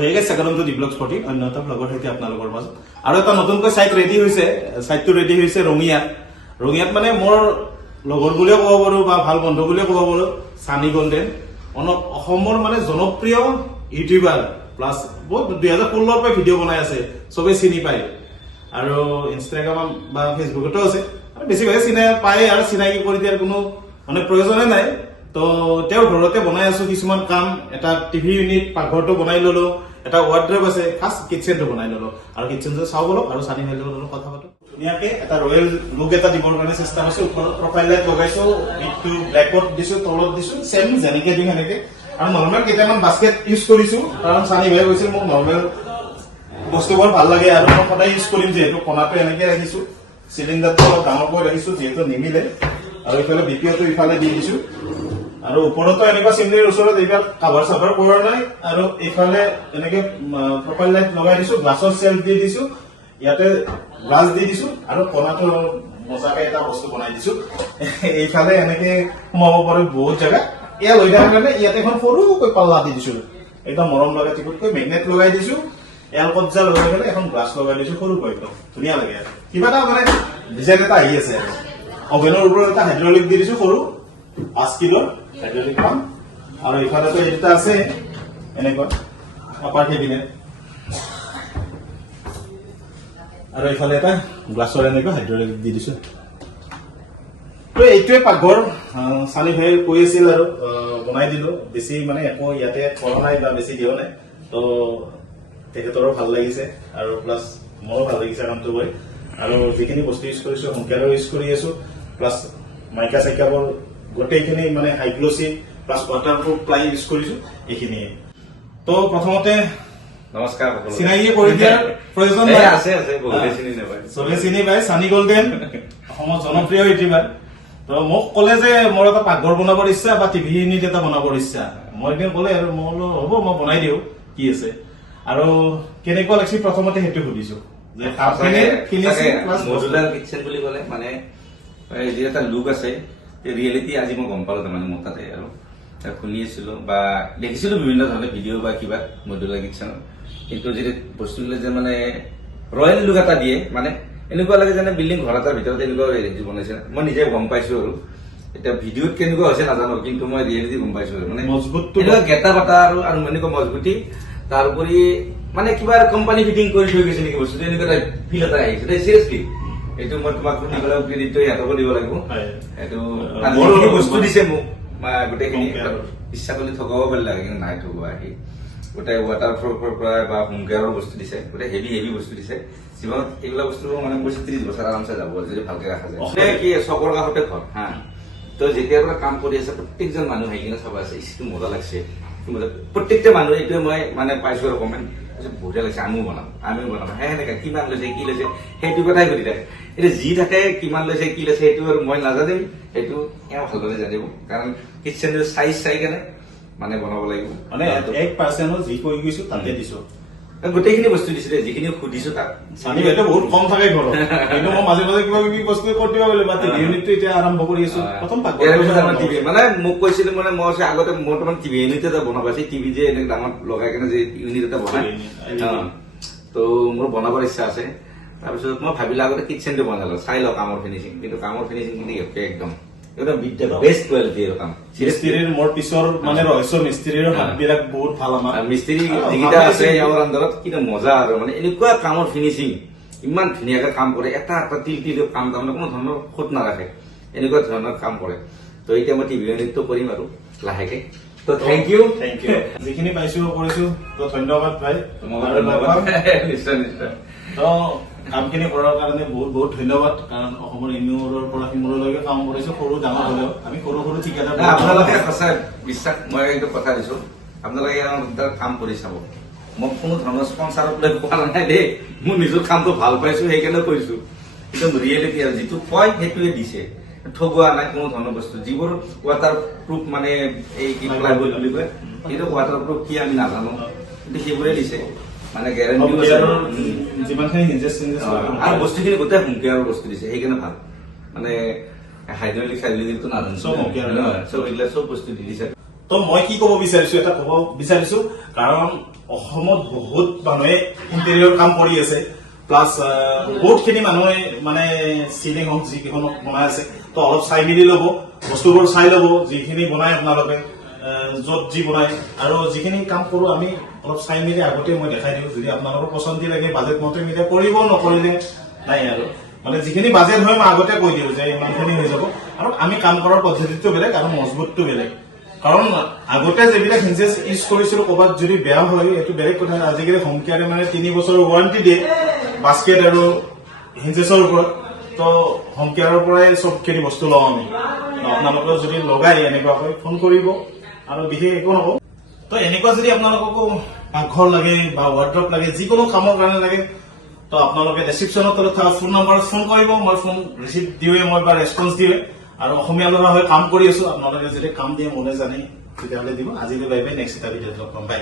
সেই গাইছ স্বাগতম টু ডিব্লগ স্পটিং অন্য এটা ব্লগৰ সৈতে আপোনালোকৰ মাজত আৰু এটা নতুনকৈ সাইট ৰেডি হৈছে সাইটটো ৰেডি হৈছে ৰঙিয়াত মানে মোৰ লগৰ বুলিও ক'ব পাৰো বা ভাল বন্ধু বুলিও ক'ব পাৰো সানি গোল্ডেন অসমৰ মানে জনপ্ৰিয় ইউটিউবাৰ প্লাস বহুত 2016 পৰা ভিডিঅ' বনাই আছে সবে চিনি পায় আৰু ইনষ্টাগ্ৰাম বা ফেসবুকতো আছে বেছিভাগে চিনি পায় আৰু চিনাকি কৰি দিয়াৰ কোনো মানে প্ৰয়োজনে নাই তো তেওঁৰ ঘৰতে বনাই আছো কিছুমান কাম এটা টিভি ইউনিট পাকঘৰটো বনাই ললো এটা ৱাৰ্ড্ৰব আছে ফাৰ্স্ট কিচেনটো বনাই ললো আৰু কিচেনটো চাও বলো আৰু সানি ভাইৰ লগত কথা পাতো ধুনীয়াকে এটা ৰয়েল লুক এটা দিবৰ কাৰণে চেষ্টা কৰিছো ওপৰত প্ৰফাইল লাইট লগাইছো ইটো ব্লেকত দিছো তলত দিছো সেম যেনেকে দিম এনেকে আৰু নৰ্মেল কেইটামান বাস্কেট ইউজ কৰিছো কাৰণ সানি ভাই কৈছিল মোক নৰ্মেল বস্তুবোৰ ভাল লাগে আৰু মই সদায় ইউজ কৰিম যিহেতু কোণাটো এনেকে ৰাখিছো সিলিণ্ডাৰটো অলপ ডাঙৰকৈ ৰাখিছো যিহেতু নিমিলে আৰু ইফালে বিপিঅটো ইফালে দি দিছো আৰু ওপৰতো এনেকুৱা চিমনিৰ ওচৰত এইবাৰ কাভাৰ চাভাৰ কৰা নাই আৰু এইফালে এনেকে প্ৰফাইল লাইট লগাই দিছো গ্লাছৰ চেল্ফ দি দিছো ইয়াতে গ্লাছ দি দিছো আৰু কোণাটো মজাকে এটা বস্তু বনাই দিছো এইফালে এনেকে সোমাব পাৰো বহুত জায়গা এয়া লৈ থকাৰ কাৰণে ইয়াতে এখন সৰুকৈ পাল্লা দি দিছো একদম মৰম লগা টিকটকৈ মেগনেট লগাই দিছো এলকটজা লগাই পেলাই এখন গ্লাছ লগাই দিছো সৰুকৈ একদম ধুনীয়া লাগে আৰু কিবা এটা মানে ডিজাইন এটা আহি আছে অভেনৰ ওপৰত এটা হাইড্ৰলিক দি দিছো সৰু 5 কিলো হাইড্ৰলিক পাম্প আৰু ইফালেতো এটা আছে এনেকুৱা আপাৰ কেবিনেট আৰু ইফালে এটা গ্লাছৰ এনেকুৱা হাইড্ৰলিক দি দিছো তো এইটোৱে পাকঘৰ সানি ভাই কৈ আছিল আৰু বনাই দিলো বেছি মানে একো ইয়াতে কৰা নাই বা বেছি দিও নাই তো তেখেতৰো ভাল লাগিছে আৰু প্লাস মোৰো ভাল লাগিছে কামটো কৰি আৰু যিখিনি বস্তু ইউজ কৰিছো হোমকেয়াৰো ইউজ কৰি আছো প্লাস মাইকা চাইকাবোৰ গোটেইখিনি মানে high glossy plus waterproof ply use কৰিছো এইখিনি তো প্ৰথমতে নমস্কাৰ চিনাকি কৰি দিয়াৰ প্ৰয়োজন নাই আছে বহুতে চিনি নাপায় চবে চিনি পায় সানি গোল্ডেন অসমৰ জনপ্ৰিয় ইউটিউবাৰ তো মোক ক'লে যে মোৰ এটা পাকঘৰ বনাবৰ ইচ্ছা বা টিভি ইউনিট এটা বনাবৰ ইচ্ছা মই এদিন ক'লে আৰু মই বোলো হ'ব মই বনাই দিওঁ কি আছে আৰু কেনেকুৱা লাগিছে প্ৰথমতে সেইটো সুধিছো যে মডুলাৰ কিচেন বুলি ক'লে মানে যি এটা লুক আছে ৰিয়েলিটি আজি মই গম পালো তাৰমানে মোৰ তাতে আৰু শুনি আছিলো বা দেখিছিলো বিভিন্ন ধৰণৰ ভিডিঅ' বা কিবা মডুলাৰ কিচেনৰ কিন্তু যদি বস্তুবিলাক যে মানে ৰয়েল লুক এটা দিয়ে মানে এনেকুৱা লাগে যেনে বিল্ডিং ঘৰ এটাৰ ভিতৰত এনেকুৱা বনাইছে মই নিজে গম পাইছো আৰু এতিয়া ভিডিঅ'ত কেনেকুৱা হৈছে নাজানো কিন্তু মই ৰিয়েলিটি গম পাইছো মানে মজবুতটো গেটা পাতা আৰু এনেকুৱা মজবুতি তাৰোপৰি মানে কিবা কোম্পানী ফিটিং কৰি থৈ গৈছে নেকি বস্তুটো এনেকুৱা এটা ফিল এটা আহিছে চিৰিয়াছলি এইটো মই তোমাক শুনি পেলাই ক্ৰেডিটটো ইহঁতকো দিব লাগিব এইটো বস্তু দিছে মোক গোটেইখিনি ইচ্ছা কৰি ঠগাব পাৰিলে কিন্তু নাই ঠগোৱা আহি গোটেই ৱাটাৰপ্ৰুফৰ পৰা বা হোম কেয়াৰৰ বস্তু দিছে গোটেই হেভি বস্তু দিছে জীৱনত এইবিলাক বস্তু মানে 30 বছৰ আৰামছে যাব যদি ভালকে ৰাখা যায় কি চকৰ কাষতে ঘৰ হা তো যেতিয়াৰ পৰা কাম কৰি আছে প্ৰত্যেকজন মানুহ আহি কিনে চাব আছে ইটো মজা লাগছে প্ৰত্যেকটা মানুহ এইটোৱে মই মানে পাইছো আৰু কমেণ্ট বঢ়িয়া লাগিছে আমিও বনাম সেনেকা কিমান লৈছে কি লৈছে সেইটো কথাই সুধি থাকে এতিয়া যি থাকে কিমান লৈছে কি লৈছে সেইটো আৰু মই নাজানিম সেইটো এওঁ ভালদৰে জানিব কাৰণ কিচেনৰ চাইজ চাই কেনে মানে বনাব লাগিব মানে 1% যি কৈ গৈছো তাতে দিছো গোটেইখিনি বস্তু দিছিলে যিখিনি সুধিছো তাক সানি ভাইটো বহুত কম থাকে ঘৰত কিন্তু মই মাজে মাজে কিবা কিবি বস্তু কৰি দিব পাৰিলো বা টিভি ইউনিটটো এতিয়া আৰম্ভ কৰি আছো প্ৰথম টিভি মানে মোক কৈছিলে মানে মই আগতে মোৰ তাৰমানে টিভি ইউনিট এটা বনাব আছে টিভি যে এনেকে ডাঙৰ লগাই কেনে যে ইউনিট এটা বনাই তো মোৰ বনাবৰ ইচ্ছা আছে তাৰপিছত মই ভাবিলো আগতে কিচেনটো বনালো চাই লওঁ কামৰ ফিনিচিং কিন্তু কামৰ ফিনিচিং কিন্তু একদম বেষ্ট কোৱালিটিৰ কাম মিস্ত্ৰীৰ মোৰ পিছৰ মানে ৰহস্য মিস্ত্ৰীৰ হাতবিলাক বহুত ভাল আমাৰ মিস্ত্ৰী যিকেইটা আছে এওঁৰ আণ্ডাৰত কিন্তু মজা আৰু মানে এনেকুৱা কামৰ ফিনিচিং ইমান ধুনীয়াকে কাম কৰে এটা তিল কাম তাৰমানে কোনো ধৰণৰ খুঁত নাৰাখে এনেকুৱা ধৰণৰ কাম কৰে তো এতিয়া মই টিভি ইউনিটটো কৰিম আৰু লাহেকে তো থেংক ইউ যিখিনি পাইছো কৰিছো তো ধন্যবাদ ভাই নিশ্চয় তো কামখিনি কৰাৰ কাৰণে বহুত ধন্যবাদ কাৰণ অসমৰ ইমূৰৰ পৰা সিমূৰলৈকে কাম কৰিছো সৰু ডাঙৰ হলেও আমি সৰু ঠিকাদাৰ আপোনালোকে সঁচাই বিশ্বাস মই এইটো কথা দিছো আপোনালোকে কাম কৰি চাব মই কোনো ধৰণৰ স্পনচাৰত লৈ কোৱা নাই দেই মোৰ নিজৰ কামটো ভাল পাইছো সেইকাৰণে কৈছো একদম ৰিয়েলিটি আৰু যিটো কয় সেইটোৱে দিছে ঠগোৱা নাই কোনো ধৰণৰ বস্তু যিবোৰ ৱাটাৰপ্ৰুফ মানে এই কি প্লাইবোৰ্ড বুলি কয় সেইটো ৱাটাৰপ্ৰুফ কি আমি নাজানো কিন্তু সেইবোৰে দিছে মানে গ্যাৰান্টিও আছে যিমানখিনি ইনভেষ্ট আৰু বস্তুখিনি গোটেই হোম কেয়াৰৰ বস্তু দিছে সেইকাৰণে ভাল মানে হাইড্ৰলিকটো নাজানো চব এইবিলাক চব বস্তু দি দিছে তো মই কি ক'ব বিচাৰিছো এটা ক'ব বিচাৰিছো কাৰণ অসমত বহুত মানুহে ইণ্টেৰিয়ৰ কাম কৰি আছে প্লাছ বহুতখিনি মানুহে মানে চিলিং হওক যিকেইখন বনাই আছে তো অলপ চাই মেলি ল'ব বস্তুবোৰ চাই ল'ব যিখিনি বনাই আপোনালোকে য'ত যি বনাই আৰু যিখিনি কাম কৰোঁ আমি অলপ চাই মেলি আগতে মই দেখাই দিওঁ যদি আপোনালোকৰ পচন্দি লাগে বাজেট মতে মিলে কৰিব নকৰিলে নাই আৰু মানে যিখিনি বাজেট হয় মই আগতে কৈ দিওঁ যে ইমানখিনি হৈ যাব আৰু আমি কাম কৰাৰ পদ্ধতিটো বেলেগ আৰু মজবুতটো বেলেগ কাৰণ আগতে যিবিলাক হিঞ্জেছ ইউজ কৰিছিলো ক'ৰবাত যদি বেয়া হয় এইটো বেলেগ কথা আজিকালি হোম কেয়াৰে মানে 3 বছৰৰ ৱাৰেণ্টি দিয়ে বাস্কেট আৰু হিঞ্জেছৰ ওপৰত তো হোম কেয়াৰৰ পৰাই চবখিনি বস্তু লওঁ আমি আপোনালোকৰ যদি লগাই এনেকুৱাকৈ ফোন কৰিব আৰু বিশেষ একো নকওঁ তো এনেকুৱা যদি আপোনালোককো পাকঘৰ লাগে বা ৱাৰ্ড্ৰপ লাগে যিকোনো কামৰ কাৰণে লাগে তো আপোনালোকে ডেছক্ৰিপশ্যনত তলত থকা ফোন নম্বৰত ফোন কৰিব মই ফোন ৰিচিভ দিওঁৱে মই বা ৰেছপন্স দিওঁৱে আৰু অসমীয়া ল'ৰা হৈ কাম কৰি আছো আপোনালোকে যদি কাম দিয়ে মনে জানে তেতিয়াহ'লে দিব আজিলৈ বাই বাই নেক্সট এটা ভিডিঅ'ত লগ পাম বাই